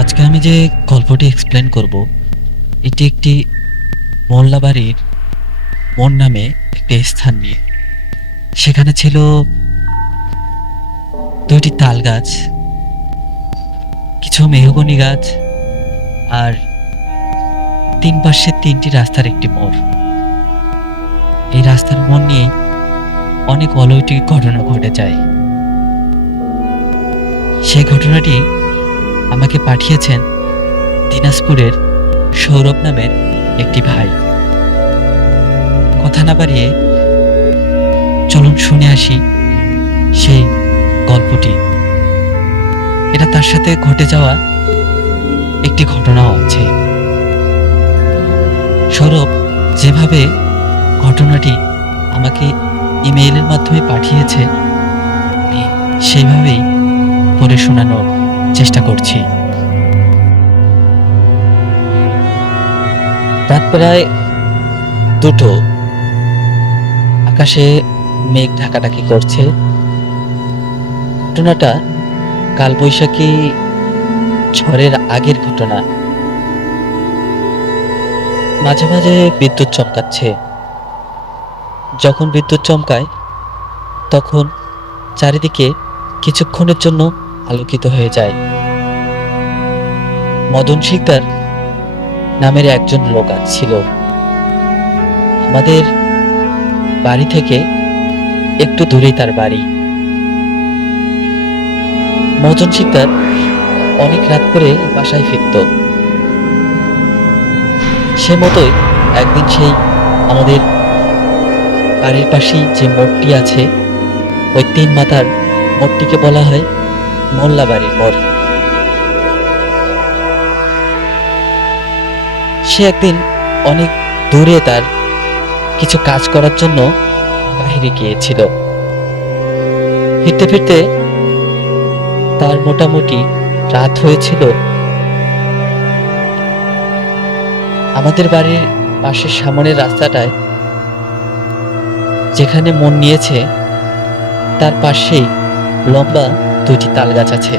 আজকে আমি যে গল্পটি এক্সপ্লেন করব, এটি একটি মোল্লাবাড়ির মন নামে একটি স্থান নিয়ে। সেখানে ছিল দুইটি তাল গাছ, কিছু মেহগনি গাছ আর তিন পাশে তিনটি রাস্তার একটি মোড়। এই রাস্তার মোড় নিয়ে অনেক অলৌকিক ঘটনা ঘটে যায়। সেই ঘটনাটি আমাকে পাঠিয়েছেন দিনাজপুরের সৌরভ নামের একটি ভাই। কথা না বাড়িয়ে চলুন শুনে আসি সেই গল্পটি। এটা তার সাথে ঘটে যাওয়া একটি ঘটনাও আছে। সৌরভ যেভাবে ঘটনাটি আমাকে ইমেইলের মাধ্যমে পাঠিয়েছে সেইভাবেই পড়ে শোনানোর চেষ্টা করছি। রাত প্রায় দুটো। আকাশে মেঘ ঢাকাঢাকি করছে। ঘটনাটা কালবৈশাখী ঝড়ের আগের ঘটনা। মাঝে মাঝে বিদ্যুৎ চমকাচ্ছে। যখন বিদ্যুৎ চমকায়, তখন চারিদিকে কিছুক্ষণের জন্য আলোকিত হয়ে যায়। মদন শিকদার নামের একজন লোক ছিল। আমাদের বাড়ি থেকে একটু দূরেই তার বাড়ি। মদন শিকদার অনেক রাত করে বাসায় ফিরত। সে মতোই একদিন সেই আমাদের বাড়ির পাশেই যে মোড়টি আছে, ওই তিন মাথার মোড়টিকে বলা হয় মোল্লা বাড়ির মোড়। সে একদিন অনেক দূরে তার কিছু কাজ করার জন্য বাইরে গিয়েছিল। ফিরতে ফিরতে তার মোটামুটি রাত হয়েছিল। আমাদের বাড়ির পাশের সামনের রাস্তাটায় যেখানে মন নিয়েছে, তার পাশেই লম্বা দুইটি তাল গাছ আছে।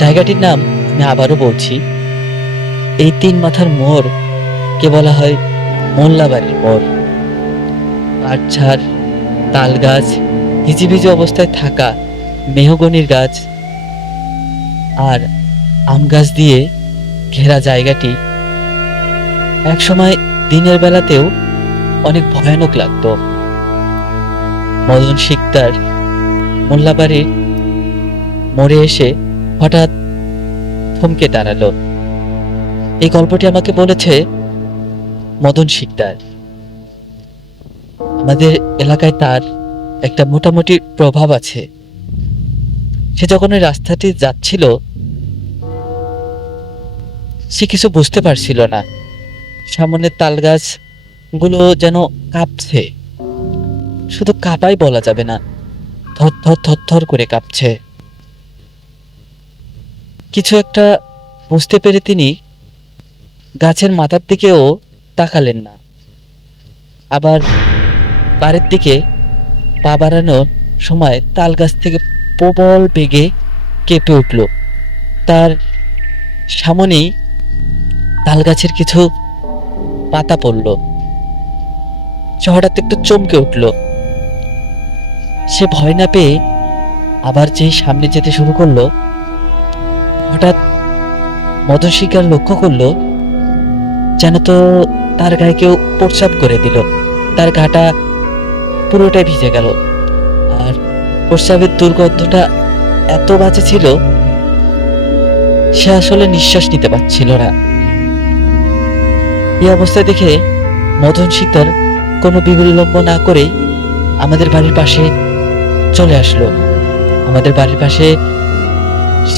জায়গাটির নাম আমি আবারও বলছি, এই তিন মাথার মোড় কে বলা হয় মোল্লাবাড়ির মোড়। আচ্ছার তাল গাছ হিজিবিজি অবস্থায় থাকা মেহগনির গাছ আর আম গাছ দিয়ে ঘেরা জায়গাটি একসময় দিনের বেলাতেও অনেক ভয়ানক লাগতো। মদন শিকদার মোল্লাবাড়ির মোড়ে এসে হঠাৎ থমকে দাঁড়াল। এই গল্পটি আমাকে বলেছে মদন শিকদার। আমাদের এলাকায় তার একটা মোটামুটি প্রভাব আছে। সে যখন ওই রাস্তাটি যাচ্ছিল, সে কিছু বুঝতে পারছিল না। সামনের তাল গাছগুলো যেন কাঁপছে। শুধু কাঁপাই বলা যাবে না। থর থর থর থর করে কাঁপছে। কিছু একটা বুঝতে পেরে তিনি গাছের মাথার দিকেও তাকালেন না। আবার বাড়ির দিকে পা বাড়ানোর সময় তাল গাছ থেকে প্রবল বেগে কেঁপে উঠল। তার সামনেই তাল গাছের কিছু পাতা পড়ল। সে হঠাৎ একটু চমকে উঠল। সে ভয় না পেয়ে আবার যেই সামনে যেতে শুরু করল, হঠাৎ মদন শিকার লক্ষ্য করল যেন তো তার গায়ে কেউ প্রস্রাব করে দিল। তার গাটা পুরোটাই ভিজে গেল। আর প্রস্রাবের দুর্গন্ধটা এত বাজে ছিল, সে আসলে নিঃশ্বাস নিতে পারছিল না। এই অবস্থায় দেখে মদন শিকদার কোনো বিলম্ব না করেই আমাদের বাড়ির পাশে চলে আসলো। আমাদের বাড়ির পাশে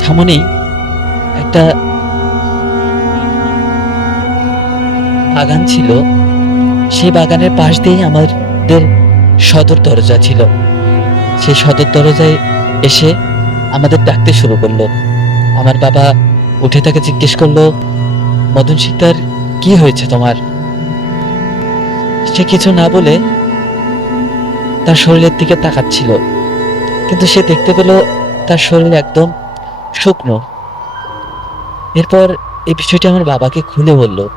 সামনেই একটা বাগান ছিল। সেই বাগানের পাশ দিয়েই আমাদের সদর দরজা ছিল। সেই সদর দরজায় এসে আমাদের ডাকতে শুরু করল। আমার বাবা উঠে তাকে জিজ্ঞেস করল, মদন শিকদার কি হয়েছে তোমার? সে কিছু না বলে তার শরীরের দিকে তাকাচ্ছিল। কিন্তু সে দেখতে পেল তার শরীর একদম শুকনো। এরপর এই বিষয়টি আমার বাবাকে খুলে বলল,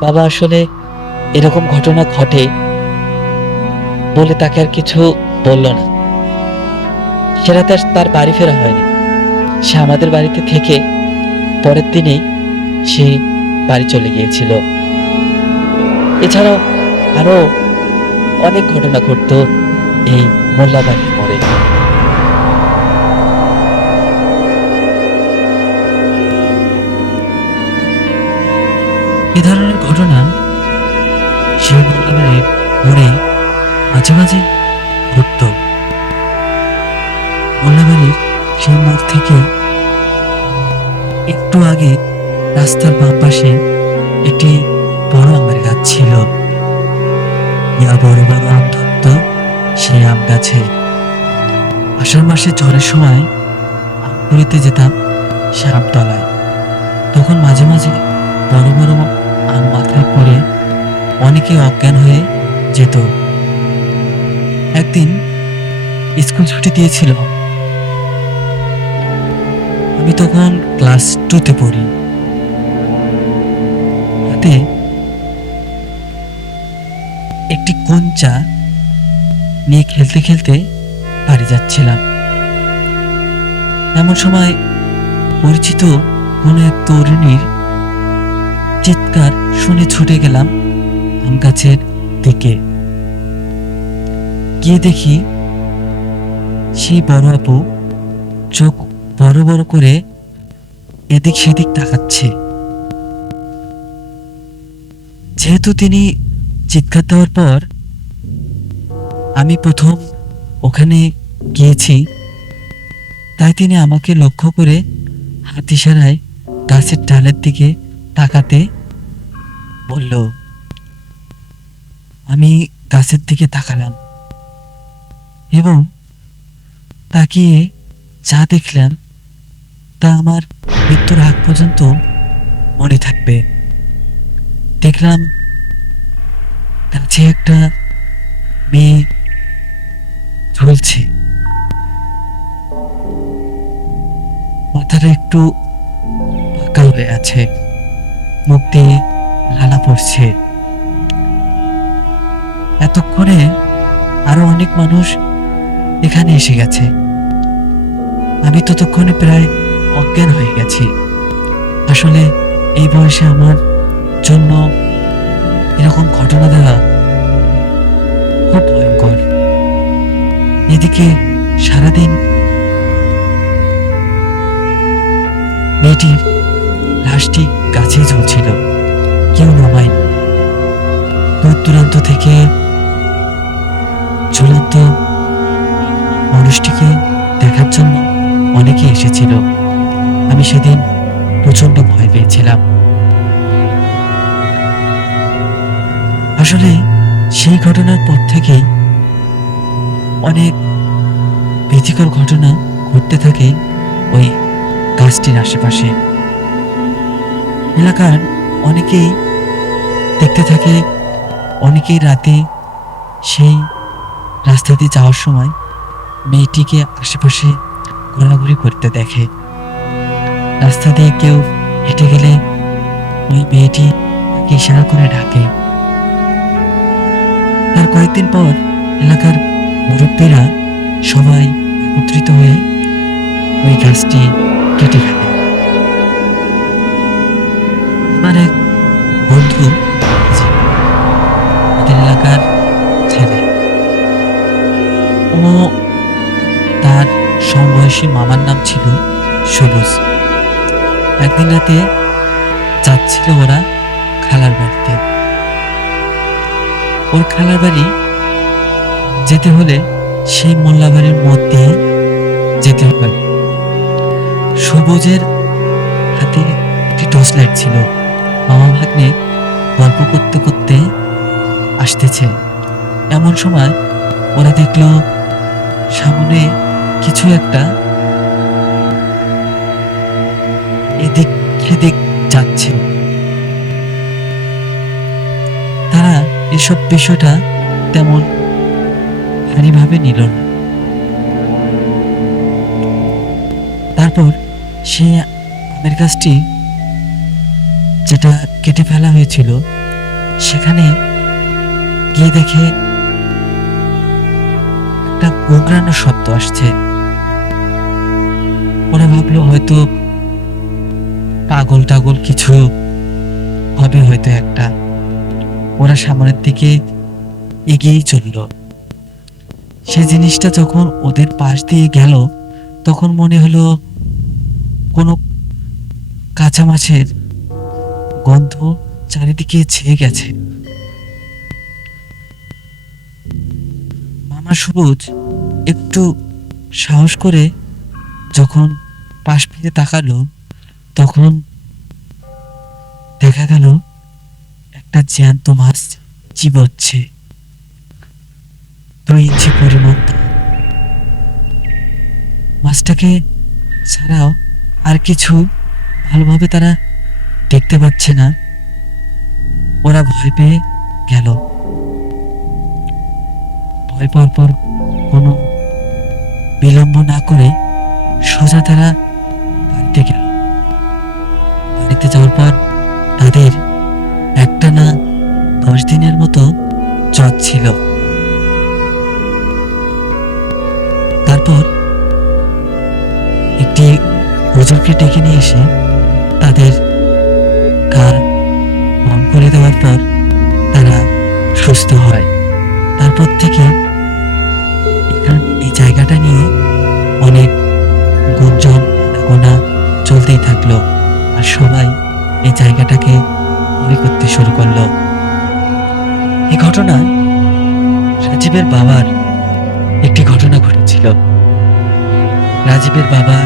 বাবা, আসলে এরকম ঘটনা ঘটে বলে তাকে আর কিছু বলল না। সে রাতে আর তার বাড়ি ফেরা হয়নি। সে আমাদের বাড়িতে থেকে পরের দিনেই সে বাড়ি চলে গিয়েছিল। এছাড়াও আরও অনেক ঘটনা ঘটতো। এই মোল্লাবাড়ির পরে এ ধরনের ঘটনা সেই মোল্লাবাড়ির মোড়ে মাঝে মাঝে ঘটত। মোল্লাবাড়ির সেই মোড় থেকে একটু আগে রাস্তার বাম পাশে একটি বড় আমের গাছ ছিল। বড় বড় ধরত। সেই আম গাছে আষাঢ় মাসে ঝড়ের সময় কুড়িতে যেতাম সে আমতলায় তখন মাঝে মাঝে বড় বড় আম মাথায় পড়ে অনেকে অজ্ঞান হয়ে যেত। একদিন স্কুল ছুটি দিয়েছিল। আমি তখন ক্লাস টুতে পড়ি। একটি কঞ্চা নিয়ে খেলতে খেলতে বাড়ি যাচ্ছিলাম। এমন সময় পরিচিত কোনো এক তরুণীর চিৎকার শুনে ছুটে গেলাম আম গাছের দিকে। গিয়ে দেখি সেই বড় আপু চোখ বড় বড় করে এদিক সেদিক তাকাচ্ছে। যেহেতু তিনি চিৎকার দেওয়ার পর আমি প্রথম ওখানে গিয়েছি, তাই তিনি আমাকে লক্ষ্য করে হাত ইশারায় গাছের ডালের দিকে তাকাতে বলল, আমি গাছের দিকে তাকালাম এবং তাকিয়ে যা দেখলাম তা আমার মৃত্যুর আগ পর্যন্ত মনে থাকবে। দেখলাম কাছে একটা মেয়ে ঝুলছে মাথাটা একটু ফাঁকা হয়ে আছে, মুখ দিয়ে লালা পড়ছে। এতক্ষণে আরও অনেক মানুষ এখানে এসে গেছে। আমি ততক্ষণে প্রায় অজ্ঞান হয়ে গেছি। আসলে এই বয়সে আমার এদিকে সারাদিন। মেয়েটির লাশটি গাছেই ঝুলছিল, কেউ নামায়নি দূর দূরান্ত থেকে ঝুলন্ত মানুষটিকে দেখার জন্য অনেকে এসেছিল। আমি সেদিন প্রচণ্ড ভয় পেয়েছিলাম। আসলে সেই ঘটনার পর থেকেই অনেক ভীতিকর ঘটনা ঘটতে থাকে ওই গাছটির আশেপাশে। এলাকার অনেকেই দেখতে থাকে, অনেকেই রাতে সেই রাস্তা দিয়ে যাওয়ার সময় মেয়েটিকে আশেপাশে ঘোরাঘুরি করতে দেখে। রাস্তা দিয়ে কেউ হেঁটে গেলে ওই মেয়েটি তাকে ইশারা করে ডাকে। তার কয়েকদিন পর এলাকার মুরব্বীরা সবাই একত্রিত হয়ে ওই গাছটি কেটে ফেলে। আমার এক বন্ধু এলাকার ছেলে। ও তার সমবয়সী মামার নাম ছিল সবুজ। একদিন রাতে যাচ্ছিল ওরা খালার বাড়িতে। ওর খালার বাড়ি যেতে হলে সেই মোল্লাবাড়ির মধ্যে যেতে হবে। সবুজের হাতে একটি টর্চ লাইট ছিল। মামা ভাগ্নে গল্প করতে করতে আসতেছে। এমন সময় ওরা দেখল, সামনে কিছু একটা এদিক সেদিক যাচ্ছে। তারা এসব বিষয়টা তেমন ভারীভাবে নিল না। তারপর সে আমের গাছটি যেটা কেটে ফেলা হয়েছিল, সেখানে গিয়ে দেখে একটা গোংরানো শব্দ আসছে। ওরা ভাবলো হয়তো পাগল টাগল কিছু হবে হয়তো একটা। ওরা সামনের দিকে এগিয়েই চলল। সে জিনিসটা যখন ওদের পাশ দিয়ে গেল, তখন মনে হলো কোনো কাঁচা মাছের গন্ধ চারিদিকে ছেয়ে গেছে। মামা সবুজ একটু সাহস করে যখন পাশ ফিরে তাকালো, তখন দেখা গেল একটা জ্যান্ত মাছ চিবচ্ছে। দুই ইঞ্চি পরিমাণ। মাছটাকে ছাড়াও আর কিছু ভালোভাবে তারা দেখতে পাচ্ছে না। ওরা ভয় পেয়ে গেল। ভয় পাওয়ার পর কোনো বিলম্ব না করে সোজা তারা বাড়িতে গেল। বাড়িতে যাওয়ার পর হুজুরকে ডেকে নিয়ে এসে তাদের গা মন করে দেওয়ার পর তারা সুস্থ হয়। তারপর থেকে এই জায়গাটা নিয়ে অনেক গুঞ্জন গোনা চলতেই থাকল আর সবাই এই জায়গাটাকে ভয় করতে শুরু করল। এই ঘটনা রাজীবের বাবার একটি ঘটনা ঘটেছিল। রাজীবের বাবা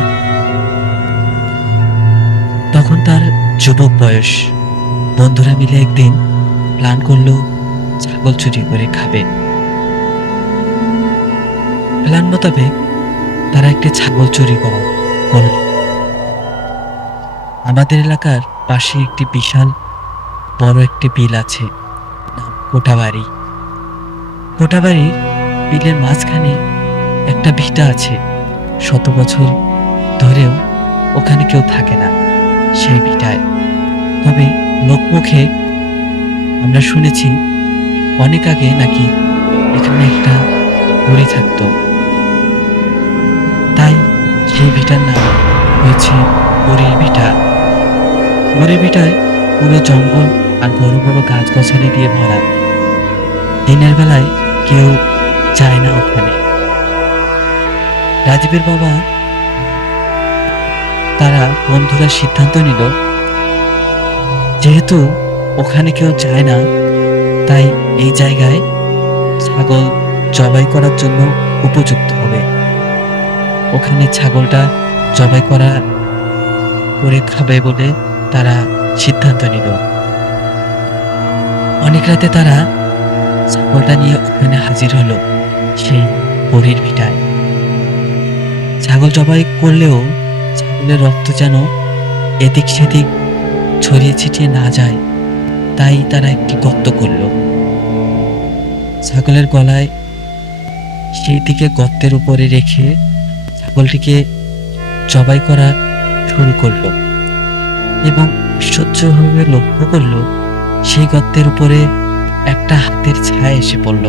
তখন তার যুবক বয়স। বন্ধুরা মিলে একদিন প্ল্যান করল ছাগল চুরি করে খাবে। প্ল্যান মোতাবেক তারা একটি ছাগল চুরি করল। আমাদের এলাকার পাশে একটি বিশাল বড় একটি বিল আছে, নাম কোটাবাড়ি। কোটাবাড়ির বিলের মাঝখানে একটা ভিটা আছে। শত বছর ধরেও ওখানে কেউ থাকে না। সেই ভিটায় তবে লোকমুখে আমরা শুনেছি অনেক আগে নাকি এখানে একটা বুড়ি থাকতো। তাই সেই ভিটার নাম হয়েছে বুড়ির ভিটা বুড়ির ভিটায় পুরো জঙ্গল আর বড় বড় গাছগাছালি দিয়ে ভরা। দিনের বেলায় কেউ যায় না ওখানে। রাজীবের বাবা তারা বন্ধুরা সিদ্ধান্ত নিল, যেহেতু ওখানে কেউ যায় না, তাই এই জায়গায় ছাগল জবাই করার জন্য উপযুক্ত হবে। ওখানে ছাগলটা জবাই করা করে খাবে বলে তারা সিদ্ধান্ত নিল। অনেক রাতে তারা ছাগলটা নিয়ে ওখানে হাজির হলো সেই পরীর ভিটায়। ছাগল জবাই করলেও ছাগলের রক্ত যেন এদিক সেদিক ছড়িয়ে ছিটিয়ে না যায়, তাই তারা একটি গর্ত করল। ছাগলের গলায় সেই দিকে গর্তের উপরে রেখে ছাগলটিকে জবাই করা শুরু করল এবং আশ্চর্যভাবে লক্ষ্য করল সেই গর্তের উপরে একটা হাতের ছায়া এসে পড়ল।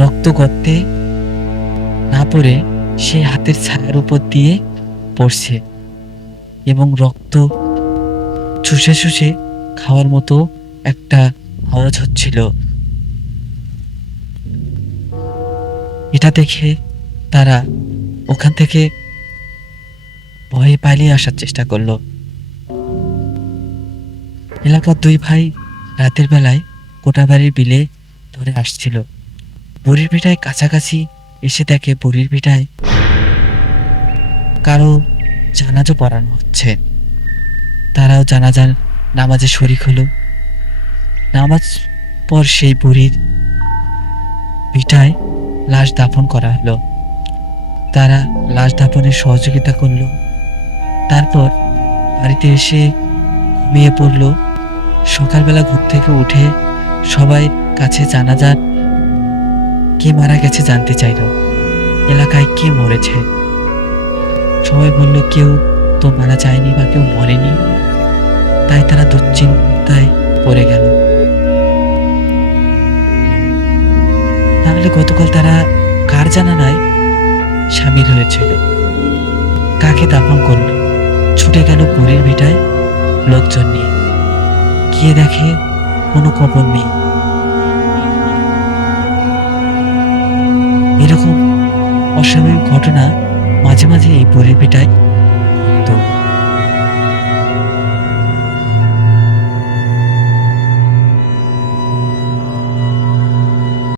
রক্ত গর্তে না পড়ে সেই হাতের ছায়ার উপর দিয়ে পড়ছে এবং রক্ত চুষে চুষে খাওয়ার মতো একটা আওয়াজ হচ্ছিল। এটা দেখে তারা ওখান থেকে ভয়ে পালিয়ে আসার চেষ্টা করল। এলাকার দুই ভাই রাতের বেলায় কোটাবাড়ির বিলে ধরে আসছিল। বুড়ির পিঠায় কাছাকাছি এসে দেখে বুড়ির পিঠায়। কারও জানাজা পড়ানো হচ্ছে। তারাও জানাজার নামাজে শরিক হলো। নামাজ পর সেই বুড়ির পিঠায় লাশ দাফন করা হলো। তারা লাশ দাফনের সহযোগিতা করল। তারপর বাড়িতে এসে ঘুমিয়ে পড়ল। সকালবেলা ঘুম থেকে উঠে সবাই কাছে জানাজার কে মারা গেছে জানতে চাইল? এলাকায় কে মরেছে? সবাই বলল, কেউ তো মারা যায়নি বা কেউ মরেনি। তাই তারা দুশ্চিন্তায় পড়ে গেল। তাহলে গতকাল তারা কার জানা নাই সামিল হয়েছিল? কাকে দাফন করল? ছুটে গেল পুরীর ভিটায় লোকজন নিয়ে। গিয়ে দেখে কোনো খবর নেই। এরকম অস্বাভাবিক ঘটনা মাঝে মাঝে এই বুড়ির ভিটায়